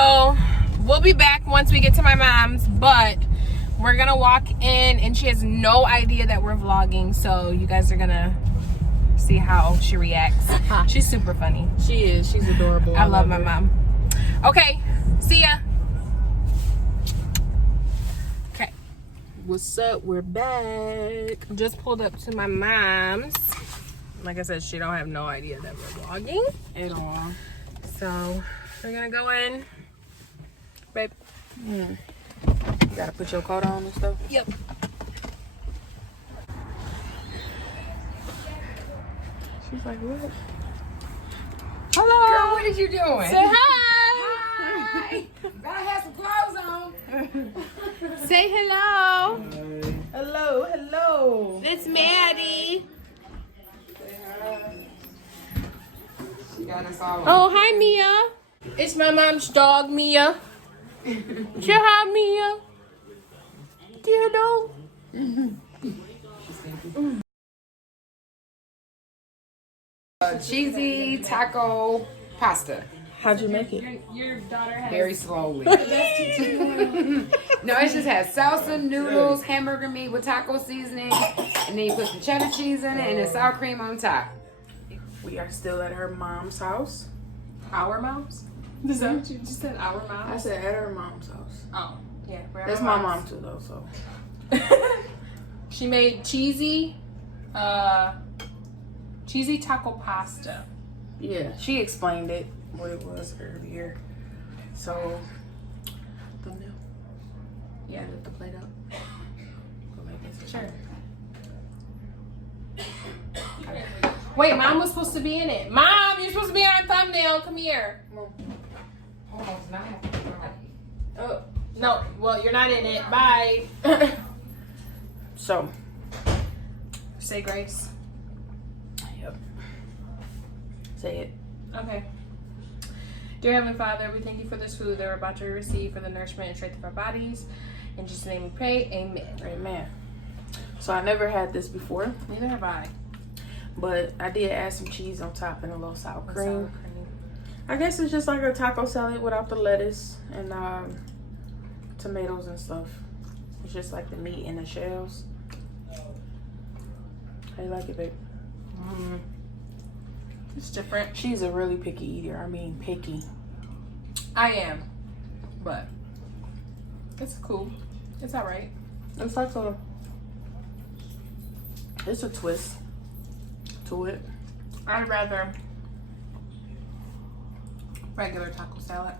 So we'll be back once we get to my mom's, but we're gonna walk in and she has no idea that we're vlogging, so you guys are gonna see how she reacts. She's super funny. She is. She's adorable. I love my mom. Okay, see ya. Okay. What's up? We're back. Just pulled up to my mom's. Like I said, she don't have no idea that we're vlogging At all. So we're gonna go in. Babe. You gotta put your coat on and stuff. Yep. She's like, what? Hello. Girl, what is you doing? Say hi. Hi. Gotta have some clothes on. Say hello. Hello, hello. It's Maddie. She got us all on. Oh, hi, Mia. It's my mom's dog, Mia. Say hi, Mia. Do you know? Cheesy taco pasta. How'd you make it? Your daughter has. Very slowly. No, it just has salsa, noodles, hamburger meat with taco seasoning, and then you put the cheddar cheese in it and the sour cream on top. We are still at her mom's house. Our mom's? Is that what you just said? Our I mom's? said at her mom's house. Oh, yeah. we're at That's our my mom's. mom too, though. So She made cheesy taco pasta. yeah, she explained it what it was earlier. So thumbnail. Yeah. Lift the plate up. Go like this. Sure. Wait, Mom was supposed to be in it. Mom, you're supposed to be on our thumbnail. Come here. Almost not. Oh, no. Well, you're not in it. Bye. So, Say grace. yep. Say it. Okay. Dear Heavenly Father, we thank you for this food that we're about to receive for the nourishment and strength of our bodies. In Jesus' name we pray. Amen. Amen. So I never had this before, Neither have I. but I did add some cheese on top and a little sour cream. Sour cream. I guess it's just like a taco salad without the lettuce and tomatoes and stuff. It's just like the meat and the shells. How you like it, babe? It's different. She's a really picky eater. I mean, picky. I am. But it's cool. It's alright. It's like it's a twist to it. I'd rather regular taco salad.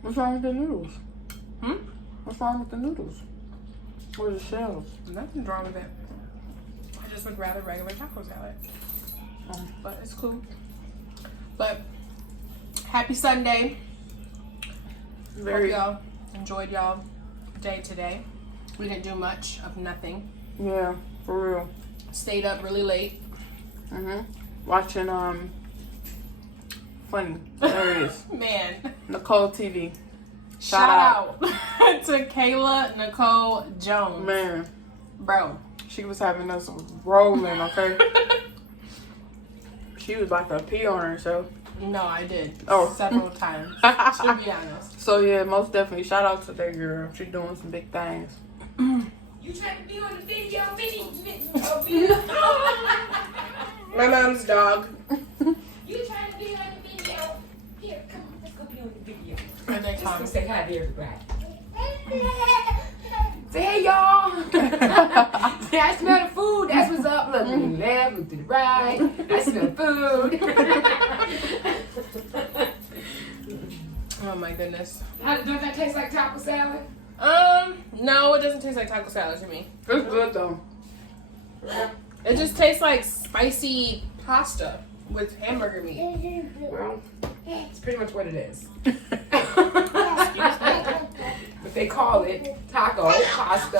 What's wrong with the noodles? Hmm? What's wrong with the noodles? Or the shells? Nothing's wrong with it. I just would rather regular taco salad. But it's cool. But happy Sunday. Very. Hope y'all enjoyed y'all day today. We didn't do much of nothing. Yeah, for real. Stayed up really late. Watching funny. There it is. Man. Nicole TV. Shout out to Kayla Nicole Jones. Man, Bro. she was having us rolling, okay? She was about to pee on herself. No, I did. Oh. Several times. To be honest. So yeah, most definitely shout out to that girl. She's doing some big things. You trying to be on the video? My mom's dog. You trying to be on the video? Here, come on, let's go be on the video. And they Just come. go say hi to everybody. Say hey, y'all. Say I smell the food. That's what's up. Look to the left, look to the right. I smell food. Oh my goodness. Don't that taste like taco salad? No, it doesn't taste like taco salad to me. It's good though. It just tastes like spicy pasta with hamburger meat. Well, it's pretty much what it is. But they call it taco pasta.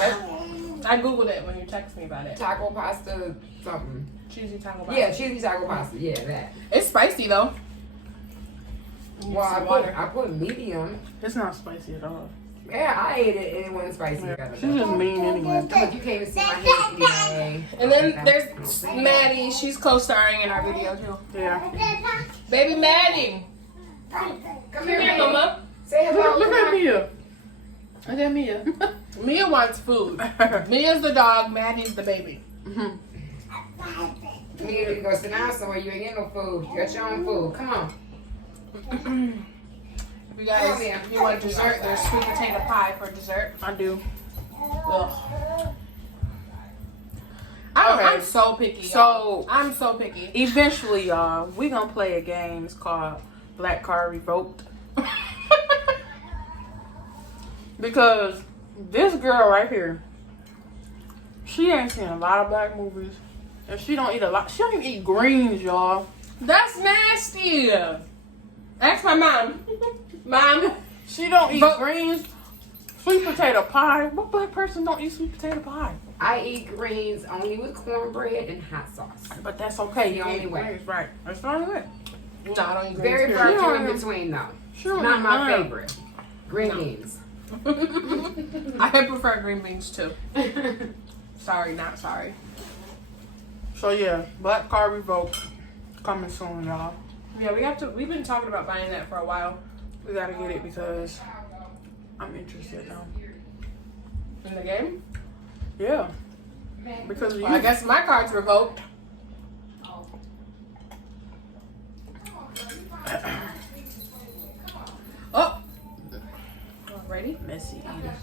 I googled it when you texted me about it. Taco pasta something. Cheesy taco pasta. Yeah, cheesy taco pasta. Yeah, that. It's spicy though. Well, I put medium. It's not spicy at all. Yeah, I ate it and it wasn't spicy. She's just mean anyway. Look, you can't even see my hands anyway. And then there's Maddie. She's co-starring in our video too. Yeah. Baby Maddie. Come Here, here, Mama. Say hello. Look at Mia. Look at Mia. Mia wants food. Mia's the dog. Maddie's the baby. You need to go sit down somewhere. You ain't getting no food. You got your own food. Come on. You guys, if you want dessert, there's sweet potato pie for dessert. I do. Ugh. I'm Okay. so picky. So- y'all. I'm so picky. Eventually, y'all, we gonna play a game. It's called Black Card Revoked. Because this girl right here, she ain't seen a lot of black movies. And she don't eat a lot. She don't even eat greens, y'all. That's nasty. Ask my mom. Mom. She don't eat But- greens. Sweet potato pie. What black person don't eat sweet potato pie? I eat greens only with cornbread and hot sauce. But that's okay. The You only eat way. greens, right? That's the only way. No, I don't eat greens. Very period. far Sure. few in between though. Sure. Not my favorite. Green beans. I prefer green beans too. Sorry, not sorry. So yeah, Black Card Revoked coming soon, y'all. Yeah, we have to. We've been talking about buying that for a while. We gotta get it because I'm interested now. In the game? Yeah. Because of you. Well, I guess my card's revoked. Oh. Ready? Messy eater.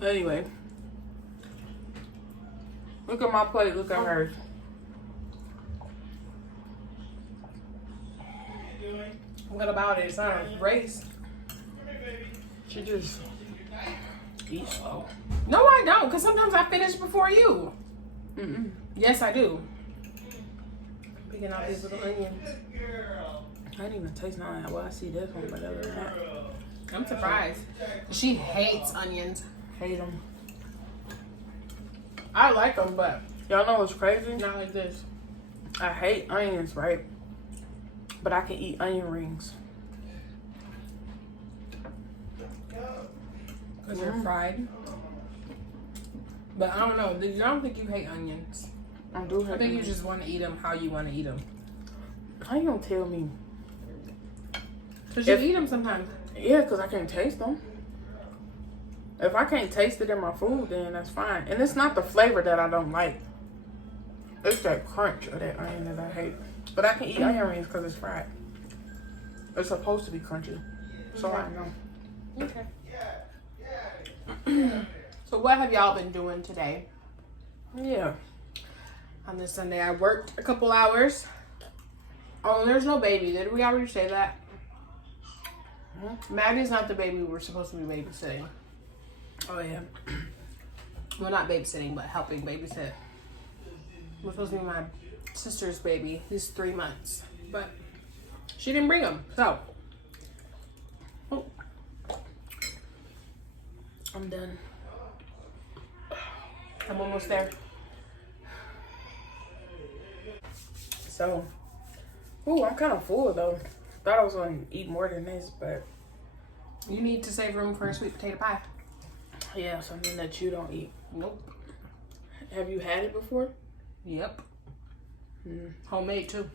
Anyway. Look at my plate, look at hers. What about it? It's not a race. She just eats slow. No, I don't. Because sometimes I finish before you. Mm-mm. Yes, I do. Picking out these little onions. I didn't even taste none of that. Well, I see this one, but other than that, I'm surprised. She hates onions. hate them. I like them, but Y'all know what's crazy? not like this. I hate onions, right? But I can eat onion rings. Because they're fried. But I don't know. I don't think you hate onions. I do hate I think you onions. just want to eat them how you want to eat them. How you gonna tell me? Because you If- eat them sometimes. Yeah, because I can't taste them. If I can't taste it in my food, then that's fine. And it's not the flavor that I don't like. It's that crunch of that onion that I hate. But I can eat onion rings because it's fried. It's supposed to be crunchy. So I know. Okay. So what have y'all been doing today? Yeah. On this Sunday, I worked a couple hours. Oh, there's no baby. Did we already say that? Maddie's not the baby we're supposed to be babysitting. Oh, yeah. Well, not babysitting, but helping babysit. We're supposed to be my sister's baby. He's 3 months. But she didn't bring him, so. Oh. I'm done. I'm almost there. So, ooh, I'm kind of full, though. Thought I was going to eat more than this, but You need to save room for a sweet potato pie. yeah, something that you don't eat. Nope. Have you had it before? Yep. Mm. Homemade, too.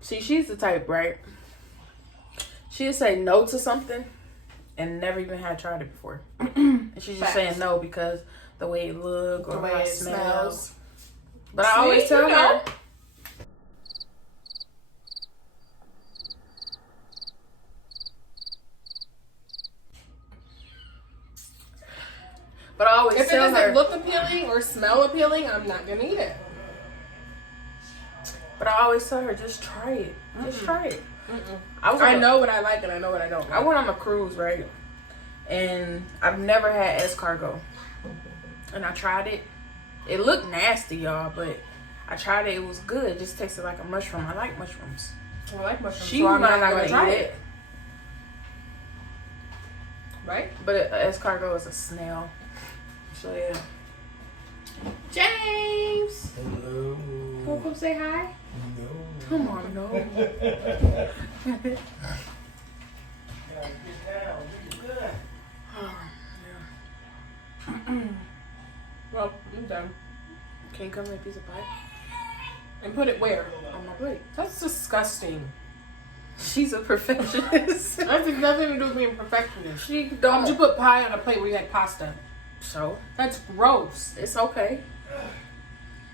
See, she's the type, right? She'll say no to something and never even had tried it before. And she's just Facts. saying no because the way it look or The way how it it smells. smells. But I always See? tell You her. know. But I always If it tell doesn't her. look appealing or smell appealing, I'm not gonna eat it. But I always tell her, just try it. Just try it. I on know what I like and I know what I don't I like. went on a cruise, right? And I've never had escargot. And I tried it. It looked nasty, y'all, but I tried it. It was good. It just tasted like a mushroom. I like mushrooms. I like mushrooms. She so I'm might not not gonna gonna try eat it. it. Right? But escargot is a snail. So yeah. James! Hello. Wanna come say hi? No. Come on, no. Well, I'm done. Can you come me a piece of pie? And put it where? On my plate. That's disgusting. She's a perfectionist. That has nothing to do with being a perfectionist. She Why would don't. you put pie on a plate where you had pasta? So That's gross. it's okay.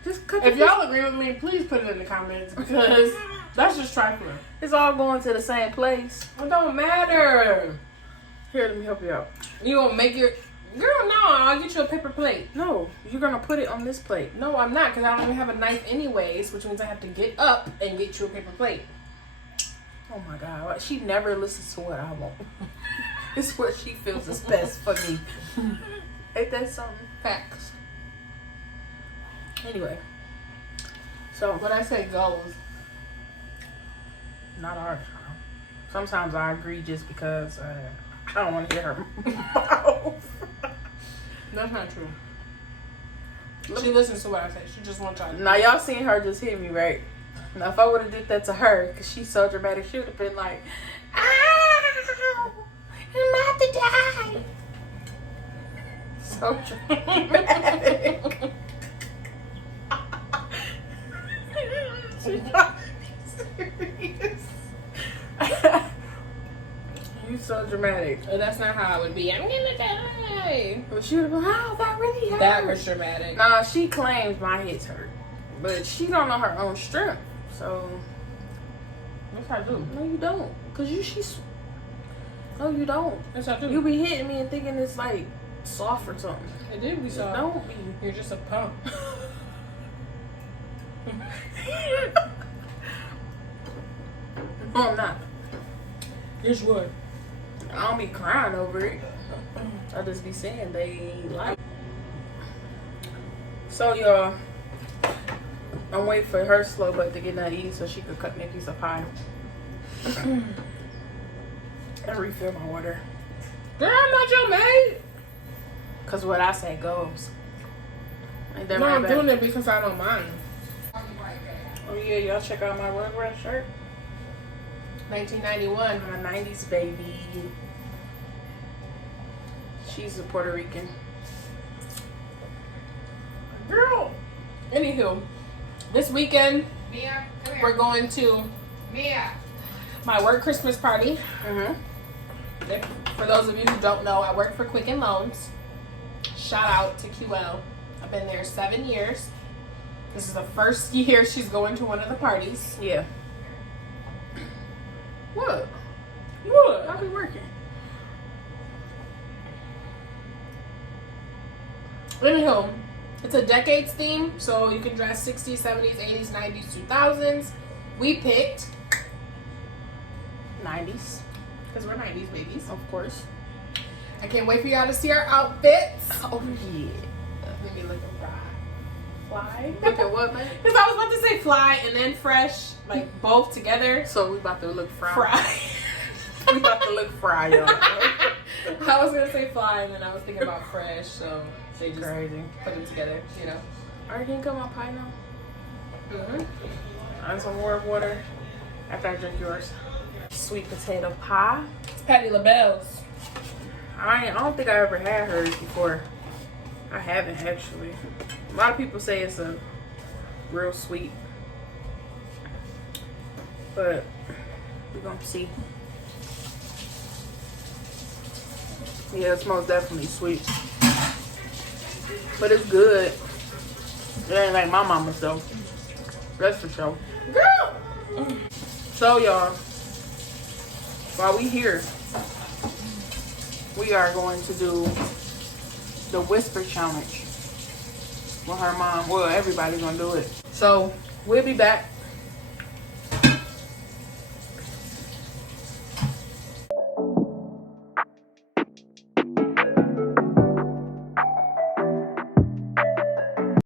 Just cut If the y'all agree with me, please put it in the comments because that's just trifling. It's all going to the same place. It don't matter. Here, let me help you out. You gonna make your girl? No, I'll get you a paper plate. No, you're gonna put it on this plate. No, I'm not because I don't even have a knife anyways, which means I have to get up and get you a paper plate. Oh my God, she never listens to what I want. It's what she feels is best for me. Ain't that something? Facts. Anyway, so What I say goes. not our time. Sometimes I agree just because I don't want to hear her mouth. That's not true. She listens to what I say. She just wants y'all. Now y'all seen her just hit me, right? Now if I would have did that to her, cause she's so dramatic, she would have been like, "Ow, I'm about to die." So dramatic. She's not serious. You so dramatic. That's not how it would be. I'm gonna die. But she would have been, "Oh, that really hurt." That was dramatic. Nah, she claims my hits hurt, but she don't know her own strength. So Yes, I do. no, you don't, cause she's. No, you don't. Yes, I do. You be hitting me and thinking it's like soft or something. It did be so. Don't be. You're just a pump. No, I'm not. Yes, you would. I don't be crying over it. I just be saying they like. So y'all, I'm waiting for her slow butt to get done eating so she could cut me a piece of pie and refill my water. Girl, I'm not your maid. Cause what I say goes. Ain't that No, right, I'm babe? doing it because I don't mind. Oh yeah, y'all check out my Rugrat shirt. 1991. My 90s baby. She's a Puerto Rican. Girl. Anywho, this weekend Mia, come we're here. going to Mia. my work Christmas party. Mm-hmm. For those of you who don't know, I work for Quicken Loans. Shout out to QL. I've been there 7 years. This is the first year she's going to one of the parties. Yeah. What? What? I'll be working. Anywho, it's a decades theme, so you can dress 60s, 70s, 80s, 90s, 2000s. We picked 90s, because we're 90s babies. of course. I can't wait for y'all to see our outfits. Oh yeah. Let me look at fly. Look at what, man? Because I was about to say fly and then fresh, like both together. So we about to look fried. Fry. We about to look fried, y'all. I was gonna say fly, and then I was thinking about fresh, so they just Crazy. put them together, you know. Alright, can you cut my pie now? Mm-hmm. And some more water after I drink yours. Sweet potato pie. It's Patti LaBelle's. I don't think I ever had hers before. I haven't actually. A lot of people say it's a real sweet, but we're gonna see. Yeah, it's most definitely sweet, but it's good. It ain't like my mama's though. That's for sure. Girl! So y'all, while we here, we are going to do the whisper challenge with her mom. Well, everybody's gonna do it. So we'll be back